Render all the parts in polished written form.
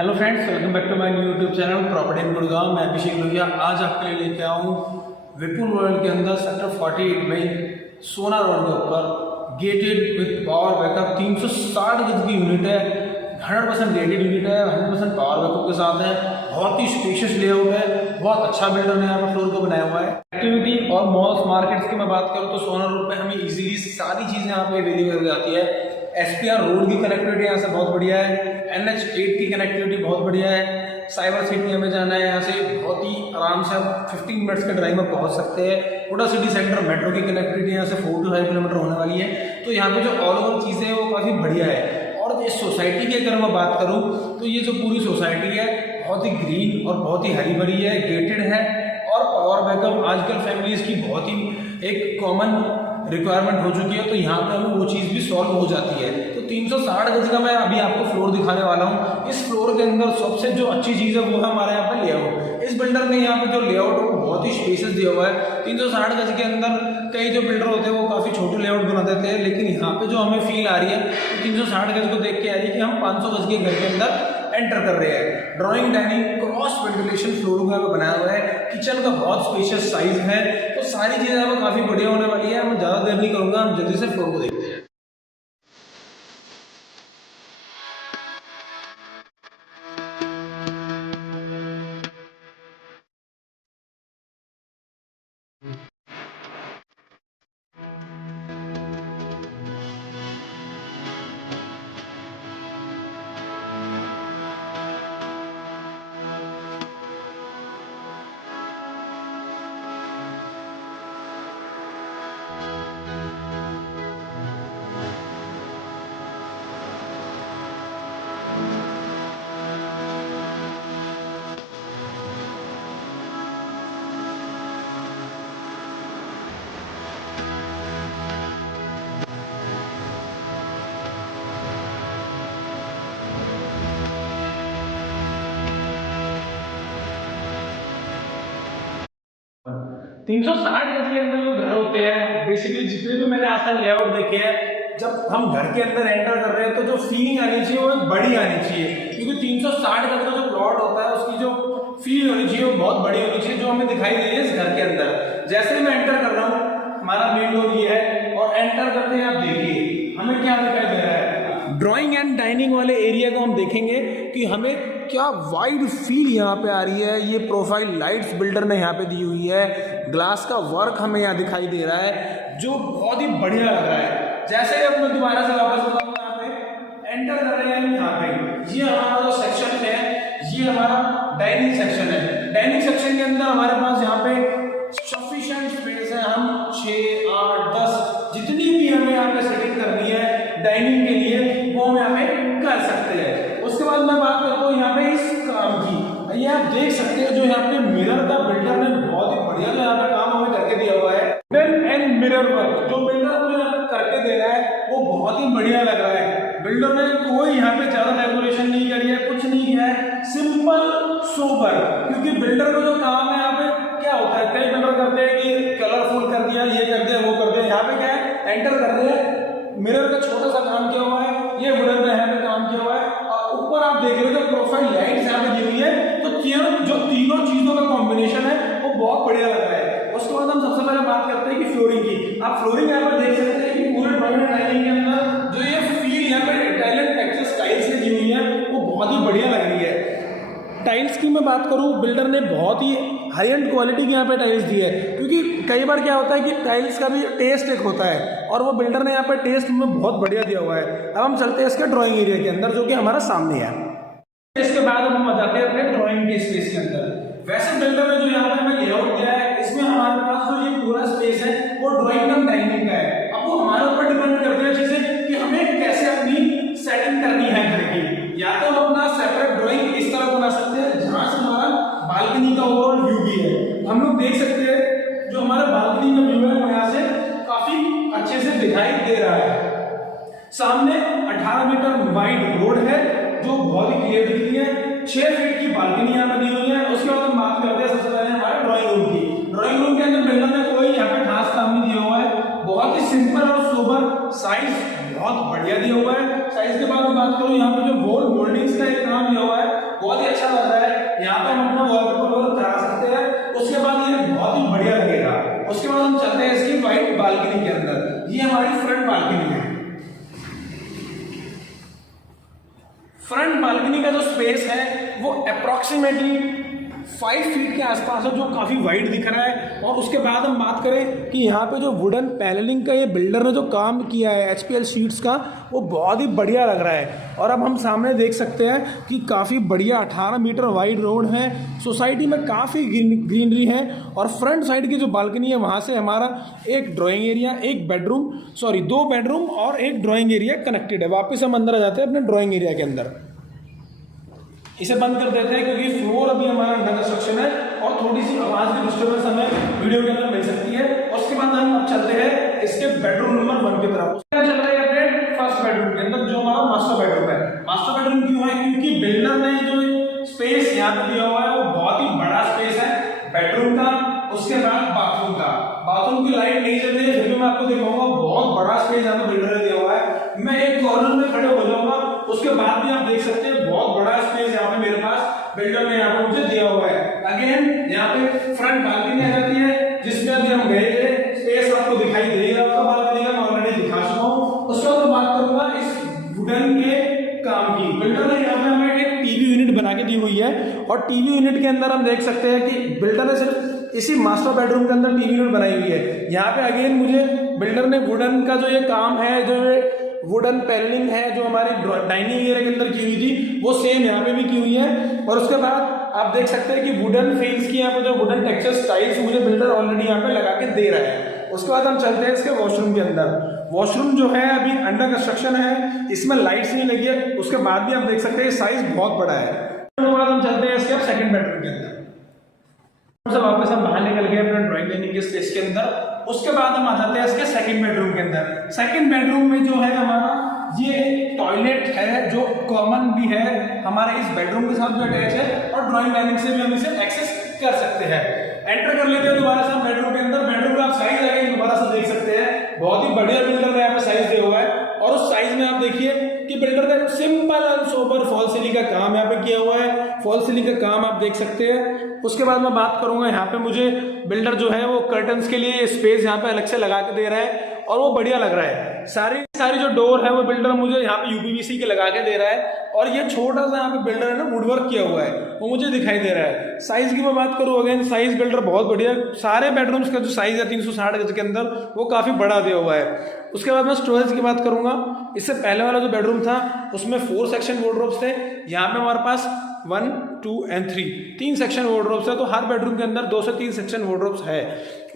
Hello friends, welcome back to my new YouTube channel property in Gurgaon. मैं अभिषेक लोहिया आज आपके लिए लेके आया हूँ विपुल वर्ल्ड के अंदर सेक्टर 48 में सोना रोड के ऊपर गेटेड विद पावर बैकअप 360 गज की यूनिट है। 100% गेटेड यूनिट है, 100% पावर बैकअप के साथ है। बहुत ही स्पेशियस लेआउट है, बहुत अच्छा बिल्डर ने यहाँ पर फ्लोर को बनाया हुआ है। एक्टिविटी और मॉल्स मार्केट्स की मैं बात करूँ तो सोना रोड पे हमें इजीली सारी चीज़ें यहाँ पे अवेलेबल हो जाती है। SPR रोड की कनेक्टिविटी यहाँ से बहुत बढ़िया है। NH8 की कनेक्टिविटी बहुत बढ़िया है। साइबर सिटी हमें जाना है, यहाँ से बहुत ही आराम से आप 15 मिनट्स के ड्राइव में पहुँच सकते हैं। हुडा सिटी सेंटर मेट्रो की कनेक्टिविटी यहाँ से 4 to 5 किलोमीटर होने वाली है। तो यहाँ पे जो ऑल ओवर चीज़ें हैं वो काफ़ी बढ़िया है। और इस सोसाइटी की अगर मैं बात करूँ तो ये जो पूरी सोसाइटी है बहुत ही ग्रीन और बहुत ही हरी भरी है, गेटेड है और पावर बैकअप आजकल फैमिलीज की बहुत ही एक कॉमन रिक्वायरमेंट हो चुकी है। तो यहाँ पे हमें वो चीज़ भी सॉल्व हो जाती है। तो 360 गज का मैं अभी आपको फ्लोर दिखाने वाला हूँ। इस फ्लोर के अंदर सबसे जो अच्छी चीज़ है वो है हमारे यहाँ पे लेआउट। इस बिल्डर ने यहाँ पे जो लेआउट है वो बहुत ही स्पेशियस दिया हुआ है। 360 गज के अंदर कई जो बिल्डर होते हैं वो काफ़ी छोटे लेआउट बना देते हैं, लेकिन यहाँ पे जो हमें फील आ रही है तो 360 गज को देख के आ रही है कि हम 500 गज के घर के अंदर एंटर कर रहे हैं। Drawing dining cross ventilation floor को बनाया हुआ है। किचन का बहुत स्पेशियस साइज है। तो सारी चीजें हमें काफी बढ़िया होने वाली है। मैं ज्यादा देर नहीं करूंगा, हम जल्दी से फ्लोर को देखते हैं। तीन सौ साठ गज के अंदर जो घर होते हैं, बेसिकली जितने भी मैंने आज तक लेआउट देखे हैं, जब हम घर के अंदर एंटर कर रहे हैं तो जो फीलिंग आनी चाहिए वो बड़ी आनी चाहिए। क्योंकि 360 गज का जो प्लॉट होता है उसकी जो फील होनी चाहिए वो बहुत बड़ी होनी चाहिए, जो हमें दिखाई दे रही है इस घर के अंदर। जैसे ही मैं एंटर कर रहा हूँ, हमारा मेन डोर ये है और एंटर करते हैं आप देखिए हमें क्या दिखाई दे रहा है। ड्राइंग एंड डाइनिंग वाले एरिया को हम देखेंगे कि हमें क्या वाइड फील यहाँ पे आ रही है। ये प्रोफाइल लाइट्स बिल्डर ने यहाँ पे दी हुई है। ग्लास का वर्क हमें यहाँ दिखाई दे रहा है जो बहुत ही बढ़िया लग रहा है। जैसे ही अब मैं दोबारा से वापस बताऊँ, यहाँ पे एंटर कर रहे हैं, यहाँ पे ये हमारा जो सेक्शन है ये हमारा डाइनिंग सेक्शन है। डाइनिंग सेक्शन के अंदर हमारे पास यहाँ पे सफिशिएंट स्पेस है। हम 6, 8, 10 जितनी भी हमें यहाँ पे सेटिंग करनी है डाइनिंग के लिए वो हम यहाँ पे कर सकते हैं। उसके बाद मैं बात करता हूँ यहाँ पे इस काम की। ये आप देख सकते हैं जो यहाँ पे मिरर का बिल्डर ने बहुत ही बढ़िया जो यहाँ पे काम हमें करके दिया हुआ है। वुडन एंड मिरर वर्क जो बिल्डर हमें यहाँ पे करके दे रहा है वो बहुत ही बढ़िया लग रहा है। बिल्डर ने कोई यहाँ पे ज्यादा डेकोरेशन नहीं करी है, कुछ नहीं किया है, सिंपल सोबर। क्योंकि बिल्डर का जो काम है यहाँ पे क्या होता है, कई बिल्डर करते हैं कि कलरफुल कर दिया, ये कर दिया, वो कर दिया। यहाँ पे क्या है, एंटर कर रहे हैं, मिरर का छोटा सा काम किया हुआ है, ये वुडन में यहाँ पे काम किया हुआ है। और ऊपर आप देख रहे हो जो प्रोफाइल लाइट्स यहाँ पे दी हुई है, तो जो तीनों चीजों का कॉम्बिनेशन है वो बहुत बढ़िया लग रहा है। उसके बाद हम सबसे पहले बात करते हैं कि फ्लोरिंग की। आप फ्लोरिंग यहाँ पर देख सकते हैं कि पूरे ड्राइंग डाइनिंग के अंदर जो ये फील यहाँ पे इटालियन टेक्सचर टाइल्स से दी हुई है वो बहुत ही बढ़िया लग रही है। टाइल्स की मैं बात करूं, बिल्डर ने बहुत ही हाई एंड क्वालिटी की यहाँ पे टाइल्स दी है। क्योंकि कई बार क्या होता है कि टाइल्स का भी टेस्ट एक होता है और वो बिल्डर ने यहाँ पे टेस्ट में बहुत बढ़िया दिया हुआ है। अब हम चलते हैं इसके ड्राइंग एरिया के अंदर जो कि हमारा सामने है। इसके बाद हम आ जाते हैं अपने ड्राइंग के स्पेस के अंदर। वैसे बिल्डर ने जो यहाँ पे हमें लेआउट दिया है इसमें हमारे पास जो ये पूरा स्पेस है वो ड्राइंग एंड डाइनिंग का है। अब वो हमारे ऊपर डिपेंड करते हैं चीजें कि हमें कैसे अपनी सेटिंग करनी है घर की। या तो हम अपना सेपरेट ड्राइंग इस तरह बना सकते हैं जहां से हमारा बालकनी का ओवरऑल व्यू भी है। हम लोग देख सकते हैं जो हमारा बालकनी का व्यू है वो यहाँ से काफी अच्छे से दिखाई दे रहा है। सामने 18 मीटर वाइड रोड है जो बहुत ही क्लियर दिख रही है। 6 फीट की बालकनी यहाँ बनी हुई है। उसके बाद हम बात करते हैं सबसे पहले हमारे ड्राइंग रूम की। ड्राइंग रूम के अंदर बिल्डर ने कोई यहाँ पे खास काम नहीं दिया हुआ है, बहुत ही सिंपल और सोबर, साइज बहुत बढ़िया दिया हुआ है। साइज के बाद मैं बात करूँ यहाँ पे जो वॉल मोल्डिंग्स का एक काम दिया हुआ है यहाँ पे हम अपना वॉलपेपर वर्क करा सकते हैं। उसके बाद ये बहुत ही बढ़िया लगेगा। उसके बाद हम चलते हैं इसकी व्हाइट बालकनी के अंदर। ये हमारी फ्रंट बालकनी है। फ्रंट बालकनी का जो स्पेस है वो अप्रोक्सीमेटली 5 फीट के आसपास है, जो काफ़ी वाइड दिख रहा है। और उसके बाद हम बात करें कि यहाँ पे जो वुडन पैनलिंग का ये बिल्डर ने जो काम किया है HPL शीट्स का, वो बहुत ही बढ़िया लग रहा है। और अब हम सामने देख सकते हैं कि काफ़ी बढ़िया 18 मीटर वाइड रोड है। सोसाइटी में काफ़ी ग्रीनरी है। और फ्रंट साइड की जो बालकनी है वहाँ से हमारा एक ड्राइंग एरिया, एक बेडरूम, सॉरी 2 बेडरूम और एक ड्राइंग एरिया कनेक्टेड है। वापस हम अंदर आ जाते हैं अपने ड्राइंग एरिया के अंदर। इसे बंद कर देते हैं क्योंकि फ्लोर अभी हमारा अंडर कंस्ट्रक्शन है और थोड़ी सी आवाज की डिस्टर्बेंस हमें वीडियो के अंदर मिल सकती है। उसके बाद हम अब चलते हैं इसके बेडरूम नंबर 1 की तरफ। उसके बाद चल रहे हैं अपने फर्स्ट बेडरूम के अंदर, जो हमारा मास्टर बेडरूम है। मास्टर बेडरूम क्यों है? क्योंकि बिल्डर ने जो स्पेस यहाँ पे दिया हुआ है वो बहुत ही बड़ा स्पेस है बेडरूम का। उसके बाद बाथरूम का, बाथरूम की लाइट नहीं जल रही है, फिर भी मैं आपको दिखाऊंगा बहुत बड़ा स्पेस यहाँ पे बिल्डर ने दिया हुआ है। मैं एक कॉर्नर में खड़े हो जाऊंगा, उसके बाद भी आप देख सकते हैं बहुत बड़ा स्पेस यहाँ पे मेरे पास बिल्डर ने यहाँ पे मुझे दिया हुआ है। अगेन यहाँ पे फ्रंट बालकनी आ जाती है, जिसमें अभी हम गए थे। स्पेस आपको दिखाई दे रहा होगा बालकनी का, मैं ऑलरेडी दिखा चुका हूँ। उसके बाद बात करूंगा इस वुडन के काम की। बिल्डर ने यहाँ पे हमें एक टीवी यूनिट बना के दी हुई है और टीवी यूनिट के अंदर हम देख सकते हैं कि बिल्डर ने सिर्फ इसी मास्टर बेडरूम के अंदर टीवी यूनिट बनाई हुई है। यहाँ पे अगेन मुझे बिल्डर ने वुडन का जो ये काम है, जो वुडन पैनलिंग है जो हमारी डाइनिंग एरिया के अंदर की हुई थी, वो सेम यहाँ पे भी की हुई है। और उसके बाद आप देख सकते हैं कि वुडन फेल्स की यहाँ पे जो वुडन टेक्सचर स्टाइल्स मुझे बिल्डर ऑलरेडी यहाँ पे लगा के दे रहा है। उसके बाद हम चलते हैं इसके वॉशरूम के अंदर। वॉशरूम जो है अभी अंडर कंस्ट्रक्शन है, इसमें लाइट्स नहीं लगी है। उसके बाद भी आप देख सकते हैं साइज बहुत बड़ा है। उसके बाद हम चलते हैं इसके सेकंड बेडरूम के अंदर। वापस हम बाहर निकल गए अपने ड्राइंग लेने के स्पेस के अंदर। उसके बाद हम आ जाते हैं इसके सेकंड बेडरूम के अंदर। सेकंड बेडरूम में जो है हमारा ये टॉयलेट है, जो कॉमन भी है हमारे इस बेडरूम के साथ भी अटैच है और ड्राइंग डाइनिंग से भी हम इसे एक्सेस कर सकते हैं। एंटर कर लेते हैं दोबारा से हम बेडरूम के अंदर। बेडरूम का आप साइज आगे दोबारा से देख सकते हैं, बहुत ही बढ़िया बिल्डर ने यहाँ पे साइज दिया हुआ है। और उस साइज में आप देखिए कि बिल्डर ने simple and sober fall ceiling का काम यहाँ पे किया हुआ है। फॉल सीलिंग का काम आप देख सकते हैं। उसके बाद मैं बात करूंगा, यहाँ पे मुझे बिल्डर जो है वो कर्टन्स के लिए स्पेस यहाँ पे अलग से लगा के दे रहा है और वो बढ़िया लग रहा है। सारी जो डोर है वो बिल्डर मुझे यहाँ पे यूपीवीसी के लगा के दे रहा है। और ये छोटा सा यहाँ पे बिल्डर है ना वुडवर्क किया हुआ है, वो मुझे दिखाई दे रहा है। साइज की मैं बात करूँ, अगेन साइज बिल्डर बहुत बढ़िया। सारे बेडरूम्स का जो साइज है 360 गज के अंदर, वो काफी बड़ा दिया हुआ है। उसके बाद मैं स्टोरेज की बात करूंगा। इससे पहले वाला जो बेडरूम था उसमें 4 सेक्शन वार्डरोब्स थे। यहाँ पे हमारे पास 1, 2 and 3 सेक्शन वार्डरोब्स है, तो हर बेडरूम के अंदर 2 से 3 सेक्शन वार्डरोब्स है।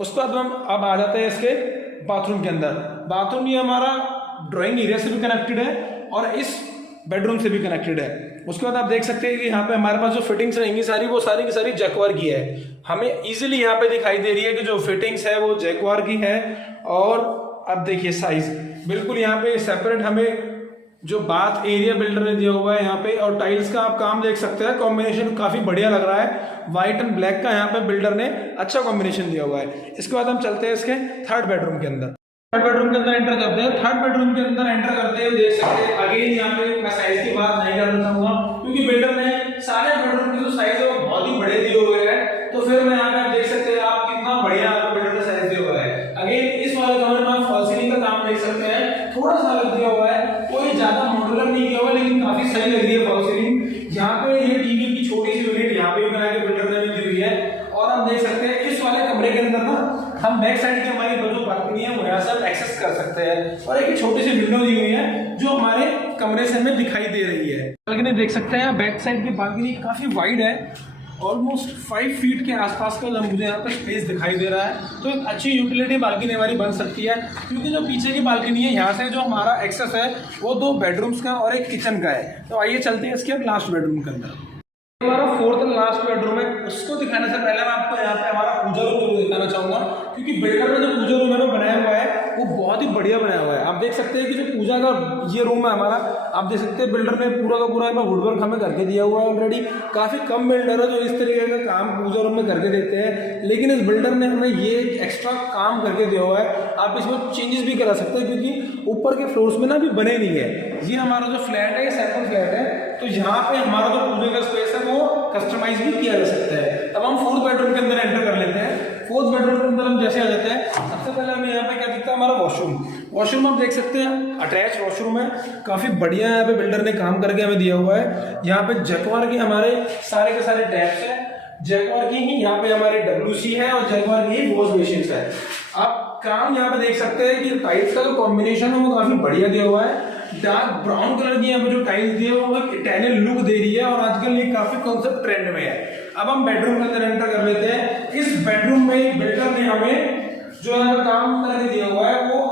उसके बाद हम अब आ जाते हैं इसके बाथरूम के अंदर। बाथरूम ये हमारा ड्राइंग एरिया से भी कनेक्टेड है और इस बेडरूम से भी कनेक्टेड है। उसके बाद आप देख सकते हैं कि यहाँ पे हमारे पास जो फिटिंग्स रहेंगी सारी, वो सारी की सारी जैक्वार की है। हमें इजीली यहाँ पे दिखाई दे रही है कि जो फिटिंग्स है वो जैक्वार की है। और अब देखिए साइज बिल्कुल यहाँ पे सेपरेट हमें जो बाथ एरिया बिल्डर ने दिया हुआ है यहाँ पे। और टाइल्स का आप काम देख सकते हैं, कॉम्बिनेशन काफी बढ़िया लग रहा है। व्हाइट एंड ब्लैक का यहाँ पे बिल्डर ने अच्छा कॉम्बिनेशन दिया हुआ है। इसके बाद हम चलते हैं इसके थर्ड बेडरूम के अंदर। थर्ड बेडरूम के अंदर एंटर करते हैं। थर्ड बेडरूम के अंदर एंटर करते हैं देख सकते हैं अगेन यहाँ पे मैं साइज की बात नहीं करना चाहूंगा क्योंकि बिल्डर ने सारे बेडरूम के जो साइज है वो बहुत ही बड़े दिए हुए हैं। तो फिर मैं यहाँ पे आप देख सकते हैं आप कितना बढ़िया बिल्डर ने साइज दिया हुआ है। अगेन इस वाले कमरे में आप फॉल सीलिंग का काम देख सकते हैं, थोड़ा सा अलग दिया हुआ है, कोई ज्यादा मॉड्यूलर नहीं किया हुआ लेकिन काफी सही लग रही है फॉल सीलिंग। यहाँ पे ये टीवी की छोटी सी यूनिट यहाँ पे बना के बिल्डर ने दी हुई है। और हम देख सकते हैं इस वाले कमरे के अंदर ना हम बैक साइड की हमारी जो बालकनी है वो यहाँ से एक्सेस कर सकते हैं। और एक छोटी सी विंडो दी हुई है जो हमारे कमरे से हमें दिखाई दे रही है। बालकनी देख सकते हैं बैक साइड की बालकनी काफी वाइड है, ऑलमोस्ट 5 फीट के आसपास का मुझे यहाँ पे स्पेस दिखाई दे रहा है। तो एक अच्छी यूटिलिटी बालकनी हमारी बन सकती है क्योंकि जो पीछे की बालकनी है यहाँ से जो हमारा एक्सेस है वो 2 बेडरूम्स का और एक किचन का है। तो आइए चलते हैं इसके लास्ट बेडरूम के अंदर। हमारा 4th एंड लास्ट बेडरूम है। उसको दिखाने से पहले मैं आपको यहाँ पे हमारा पूजा रूम जरूर दिखाना चाहूंगा क्योंकि बिल्डर ने जो पूजा रूम है बनाया हुआ है वो बहुत ही बढ़िया बनाया हुआ है। आप देख सकते हैं कि जो पूजा का ये रूम है हमारा, आप देख सकते हैं बिल्डर ने पूरा का पूरा वुडवर्क हमें करके दिया हुआ है ऑलरेडी। काफी कम बिल्डर है जो इस तरीके का काम पूजा रूम में करके देते हैं, लेकिन इस बिल्डर ने हमें ये एक्स्ट्रा काम करके दिया हुआ है। आप इसमें चेंजेस भी करा सकते हैं क्योंकि ऊपर के फ्लोर्स में ना अभी बने नहीं है। ये हमारा जो फ्लैट है ये सेकंड फ्लैट है, तो यहाँ पे हमारा जो पूजा का स्पेस है वो कस्टमाइज भी किया जा सकता है। अब हम फोर्थ बेडरूम के अंदर एंटर कर लेते हैं। फोर्थ बेडरूम के अंदर हम जैसे आ जाते हैं, सबसे पहले हमें यहाँ पे क्या दिखता है, हमारा वॉशरूम। वॉशरूम आप देख सकते हैं, अटैच वॉशरूम है, काफी बढ़िया यहाँ पे बिल्डर ने काम करके हमें दिया हुआ है। यहाँ पे जैगवार के हमारे सारे के सारे टैप्स है, जैगवार की ही यहाँ पे हमारे WC है और जैगवार की ही वॉश बेसिन है। आप काम यहाँ पे देख सकते हैं कि टाइल्स का जो कॉम्बिनेशन है वो काफी बढ़िया दिया हुआ है। डार्क ब्राउन कलर की यहाँ पे जो टाइल्स दी है वो इटालियन लुक दे रही है और आजकल ये काफी कॉन्सेप्ट ट्रेंड में है। अब हम बेडरूम के अंदर एंटर कर लेते हैं। इस बेडरूम में बिल्डर ने हमें जो यहाँ पे काम करके दिया हुआ है वो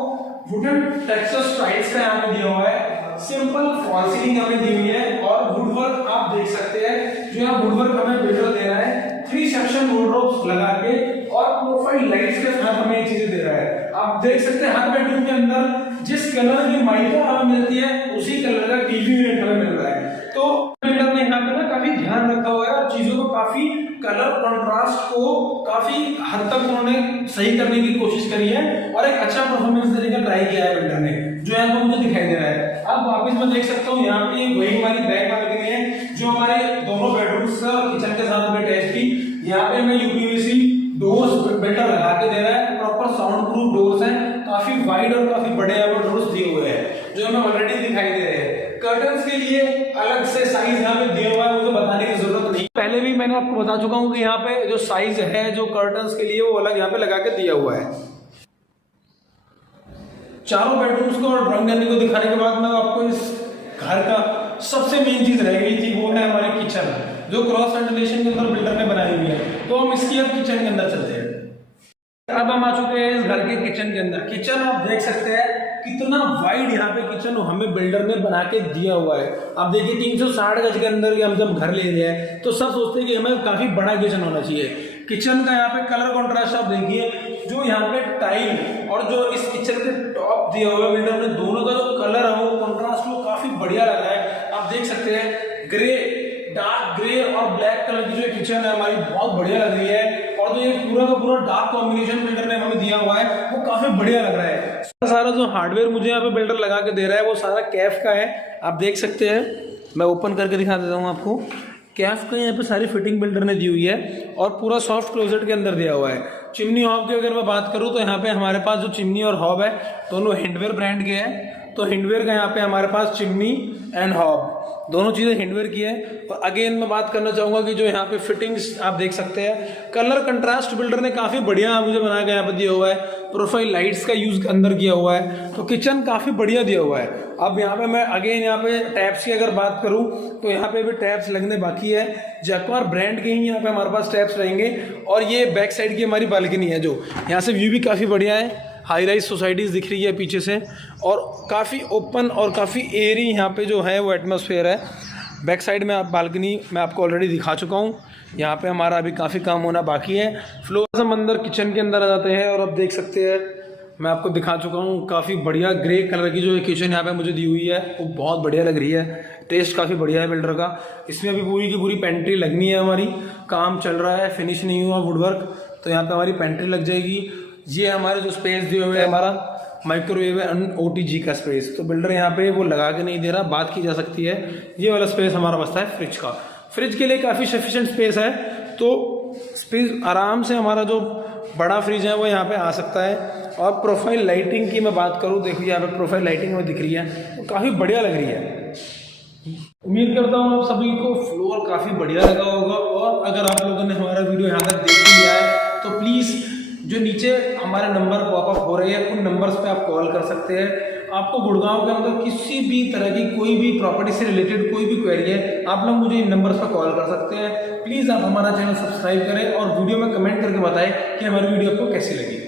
वुडन टेक्सचर टाइल्स का यहाँ पे दिया हुआ है। सिंपल फॉल सीलिंग हमें दी हुई है और वुडवर्क आप देख सकते हैं, जो यहाँ वुडवर्क हमें बिल्डर दे रहा है 3 सेक्शन वॉर्डरोब्स लगा के और प्रोफाइल लाइट्स के साथ हमें ये चीजें दे रहा है। आप देख सकते हैं हर बेडरूम के अंदर जिस कलर की माइका हमें मिलती है उसी कलर का टीवी यूनिट हमें मिल रहा है। तो बिल्डर ने यहाँ पे ना काफी ध्यान रखा हुआ है और चीजों को काफी कलर कंट्रास्ट को काफी हद तक उन्होंने सही करने की कोशिश करी है और एक अच्छा परफॉर्मेंस देने का ट्राई किया है बिल्डर ने, जो यहाँ पे मुझे दिखाई दे रहा है। अब वापस मैं देख सकता हूँ यहाँ पे वही हमारी बैक बालकनी है जो हमारे दोनों बेडरूम्स किचन के साथ में अटैच थी। यहाँ पे मैं UPVC डोर्स बिल्डर लगा के दे रहा है, प्रॉपर साउंड प्रूफ डोर्स हैं, काफी वाइड और काफी बड़े यहाँ पर डोर्स दिए हुए हैं जो हमें ऑलरेडी दिखाई दे रहे हैं। कर्टन्स के लिए अलग से साइज यहाँ पे दिया हुआ है, मुझे बताने की जरूरत नहीं, पहले भी मैंने आपको बता चुका हूँ कि यहाँ पे जो साइज है जो कर्टन्स के लिए वो अलग यहाँ पे लगा के दिया हुआ है। चारों बेडरूम्स को और ड्राइंग करने को दिखाने के बाद मैं आपको इस घर का सबसे मेन चीज रह गई थी, वो है हमारे किचन, जो क्रॉस वेंटिलेशन के अंदर बिल्डर ने बनाई हुई है। तो हम इसकी अब किचन के अंदर चलते हैं। अब हम आ चुके हैं इस घर के किचन के अंदर। किचन आप देख सकते हैं कितना वाइड यहाँ पे किचन हमें बिल्डर ने बना के दिया हुआ है। आप देखिए 360 गज के अंदर हम जब घर ले रहे हैं तो सब सोचते हैं कि हमें काफी बड़ा किचन होना चाहिए। किचन का यहाँ पे कलर कॉन्ट्रास्ट आप देखिए, जो यहाँ पे टाइल और जो इस किचन के टॉप दिया हुआ है बिल्डर ने, दोनों का जो कलर है वो कॉन्ट्रास्ट वो काफी बढ़िया लग रहा है। आप देख सकते हैं ग्रे, डार्क ग्रे और ब्लैक कलर की जो किचन है हमारी बहुत बढ़िया लग रही है और जो ये पूरा का पूरा डार्क कॉम्बिनेशन बिल्डर ने हमें दिया हुआ है वो काफी बढ़िया लग रहा है। सारा जो हार्डवेयर मुझे यहाँ पे बिल्डर लगा के दे रहा है वो सारा कैफ का है। आप देख सकते हैं, मैं ओपन करके दिखा देता हूँ आपको। कैफ का यहाँ पे सारी फिटिंग बिल्डर ने दी हुई है और पूरा सॉफ्ट क्लोजेट के अंदर दिया हुआ है। चिमनी हॉब की अगर मैं बात करूँ तो यहाँ पे हमारे पास जो चिमनी और हॉब है दोनों हिंडवेयर ब्रांड के हैं। तो हिंडवेयर का यहाँ पे हमारे पास चिमनी एंड हॉब दोनों चीज़ें हिंडवेयर की है। और अगेन मैं बात करना चाहूँगा कि जो यहाँ पे फिटिंग्स आप देख सकते हैं, कलर कंट्रास्ट बिल्डर ने काफ़ी बढ़िया मुझे बना के यहाँ पे दिया हुआ है। प्रोफाइल लाइट्स का यूज़ अंदर किया हुआ है, तो किचन काफ़ी बढ़िया दिया हुआ है। अब यहाँ पे मैं अगेन यहाँ पे टैप्स की अगर बात करूँ तो यहाँ पे भी टैप्स लगने बाकी है। जैक्वार ब्रांड के ही यहाँ पे हमारे पास टैप्स रहेंगे। और ये बैक साइड की हमारी बालकनी है, जो यहाँ से व्यू भी काफ़ी बढ़िया है। हाई राइज सोसाइटीज दिख रही है पीछे से और काफ़ी ओपन और काफ़ी एयरी यहाँ पे जो है वो एटमॉस्फेयर है। बैक साइड में आप बालकनी मैं आपको ऑलरेडी दिखा चुका हूँ। यहाँ पे हमारा अभी काफ़ी काम होना बाकी है। फ्लोर हम अंदर किचन के अंदर आ जाते हैं और आप देख सकते हैं मैं आपको दिखा चुका हूँ। काफ़ी बढ़िया ग्रे कलर की जो किचन यहाँ पे मुझे दी हुई है वो बहुत बढ़िया लग रही है। टेस्ट काफ़ी बढ़िया है बिल्डर का। इसमें अभी पूरी की पूरी पेंट्री लगनी है, हमारी काम चल रहा है, फिनिश नहीं हुआ वुडवर्क, तो यहाँ पे हमारी पेंट्री लग जाएगी। ये हमारे जो स्पेस दिए हुए है हमारा माइक्रोवेव एंड OTG का स्पेस, तो बिल्डर यहाँ पे वो लगा के नहीं दे रहा, बात की जा सकती है। ये वाला स्पेस हमारा बचता है फ्रिज का। फ्रिज के लिए काफ़ी सफिशिएंट स्पेस है, तो स्पेस आराम से हमारा जो बड़ा फ्रिज है वो यहाँ पे आ सकता है। और प्रोफाइल लाइटिंग की मैं बात करूँ, देखो यहाँ पे प्रोफाइल लाइटिंग में दिख रही है तो काफ़ी बढ़िया लग रही है। उम्मीद करता हूँ आप सभी को फ्लोर काफ़ी बढ़िया लगा होगा। और अगर आप लोगों ने हमारा वीडियो यहाँ तक देख लिया है तो प्लीज़ जो नीचे हमारे नंबर पॉपअप हो रहे हैं उन नंबर्स पे आप कॉल कर सकते हैं। आपको गुड़गांव के अंदर किसी भी तरह की कोई भी प्रॉपर्टी से रिलेटेड कोई भी क्वेरी है, आप लोग मुझे इन नंबर्स पर कॉल कर सकते हैं। प्लीज़ आप हमारा चैनल सब्सक्राइब करें और वीडियो में कमेंट करके बताएं कि हमारी वीडियो आपको कैसी लगी।